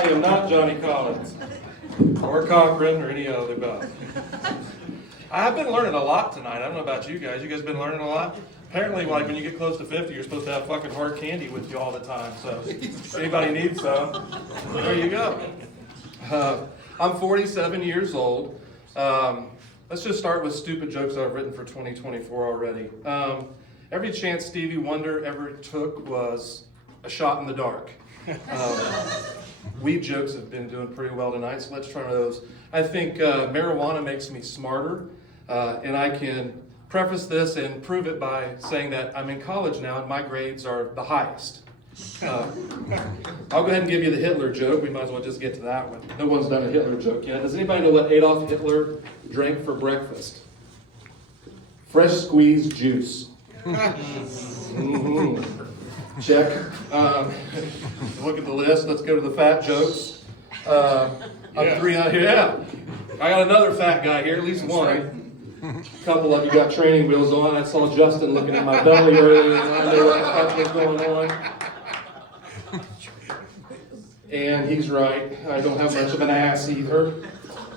I am not Johnny Collins or Cochran or any other above. I've been learning a lot tonight. I don't know about you guys. You guys been learning a lot? Apparently, like when you get close to 50, you're supposed to have fucking hard candy with you all the time. So if anybody needs some, there you go. I'm 47 years old. Let's just start with stupid jokes I've written for 2024 already. Every chance Stevie Wonder ever took was a shot in the dark. Weed jokes have been doing pretty well tonight, so let's try those. I think marijuana makes me smarter, and I can preface this and prove it by saying that I'm in college now and my grades are the highest. I'll go ahead and give you the Hitler joke. We might as well just get to that one. No one's done a Hitler joke yet. Does anybody know what Adolf Hitler drank for breakfast? Fresh squeezed juice. Mm-hmm. Check. Look at the list. Let's go to the fat jokes. I'm three out here. Yeah. I got another fat guy here, at least one. A couple of you got training wheels on. I saw Justin looking at my belly earlier, and I knew what the fuck was going on. And he's right. I don't have much of an ass either.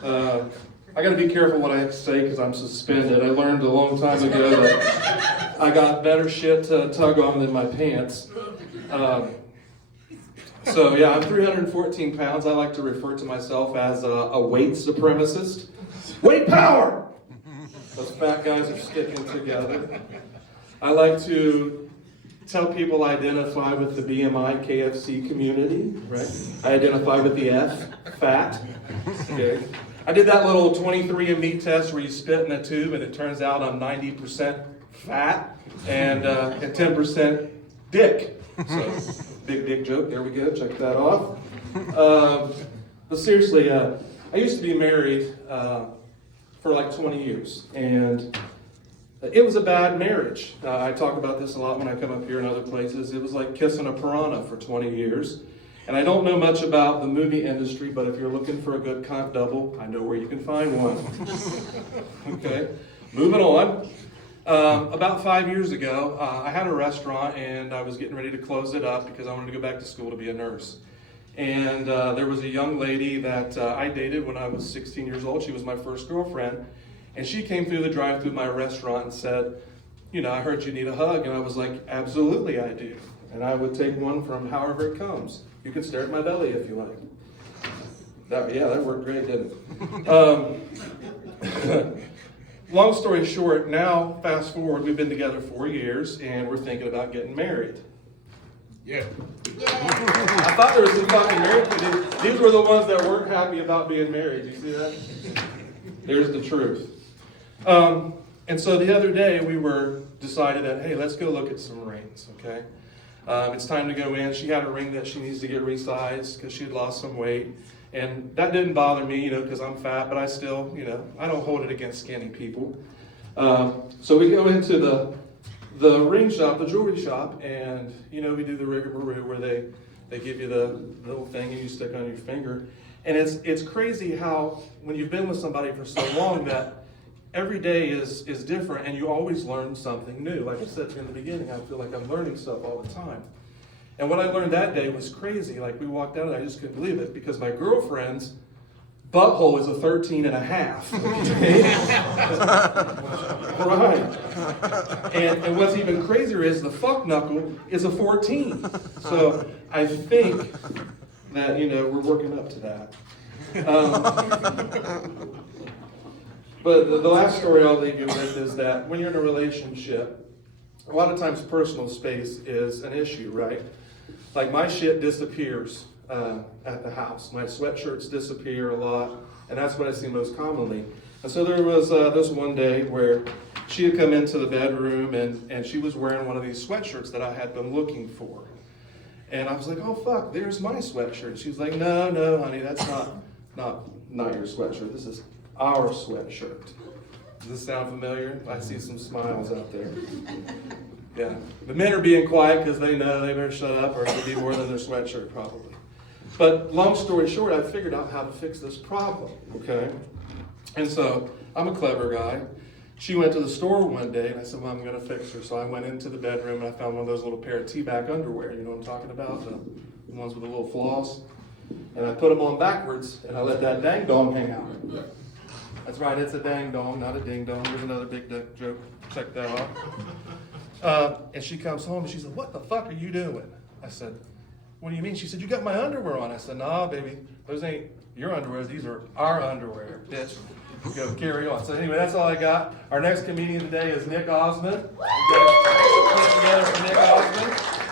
I got to be careful what I have to say because I'm suspended. I learned a long time ago that I got better shit to tug on than my pants. So yeah, I'm 314 pounds. I like to refer to myself as a weight supremacist. Weight power! Those fat guys are sticking together. I like to tell people I identify with the BMI KFC community, right? I identify with the F, fat. Okay. I did that little 23andMe test where you spit in a tube and it turns out I'm 90% fat and 10% dick. So, big dick joke, there we go, check that off. But seriously, I used to be married for like 20 years, and it was a bad marriage. I talk about this a lot when I come up here and other places. It was like kissing a piranha for 20 years. And I don't know much about the movie industry, but if you're looking for a good cunt double, I know where you can find one. Okay, moving on. About 5 years ago, I had a restaurant and I was getting ready to close it up because I wanted to go back to school to be a nurse. And there was a young lady that I dated when I was 16 years old. She was my first girlfriend. And she came through the drive-thru of my restaurant and said, you know, I heard you need a hug. And I was like, absolutely I do. And I would take one from however it comes. You can stare at my belly if you like. That worked great, didn't it? Long story short, now fast forward, we've been together 4 years and we're thinking about getting married. Yeah. I thought there was some fucking married people. These were the ones that weren't happy about being married. You see that? Here's the truth. And so the other day we decided that, hey, let's go look at some rings, okay? It's time to go in. She had a ring that she needs to get resized because she had lost some weight. And that didn't bother me, you know, because I'm fat, but I still, you know, I don't hold it against skinny people. So we go into the ring shop, the jewelry shop, and, you know, we do the rigmarole where they give you the little thing and you stick on your finger. And it's crazy how when you've been with somebody for so long that every day is different and you always learn something new. Like I said in the beginning, I feel like I'm learning stuff all the time. And what I learned that day was crazy. Like we walked out and I just couldn't believe it because my girlfriend's butthole is a 13 and a half. Okay? Right. And what's even crazier is the fuck knuckle is a 14. So I think that, you know, we're working up to that. But the last story I'll leave you with is that when you're in a relationship, a lot of times personal space is an issue, right? Like my shit disappears at the house. My sweatshirts disappear a lot, and that's what I see most commonly. And so there was this one day where she had come into the bedroom and she was wearing one of these sweatshirts that I had been looking for. And I was like, oh fuck, there's my sweatshirt. She was like, no, honey, that's not your sweatshirt. This is our sweatshirt. Does this sound familiar? I see some smiles out there. Yeah. The men are being quiet because they know they better shut up or it'll be more than their sweatshirt probably. But long story short, I figured out how to fix this problem, okay? And so I'm a clever guy. She went to the store one day and I said, well, I'm going to fix her. So I went into the bedroom and I found one of those little pair of T-back underwear. You know what I'm talking about? The ones with the little floss. And I put them on backwards, and I let that dang dong hang out. That's right, it's a dang dong, not a ding dong. There's another big dick joke. Check that out. And she comes home and she said, "What the fuck are you doing?" I said, "What do you mean?" She said, "You got my underwear on." I said, "Nah, baby, those ain't your underwear. These are our underwear, bitch." Go carry on. So anyway, that's all I got. Our next comedian today is Nick Osmond. Put it together for Nick Osmond.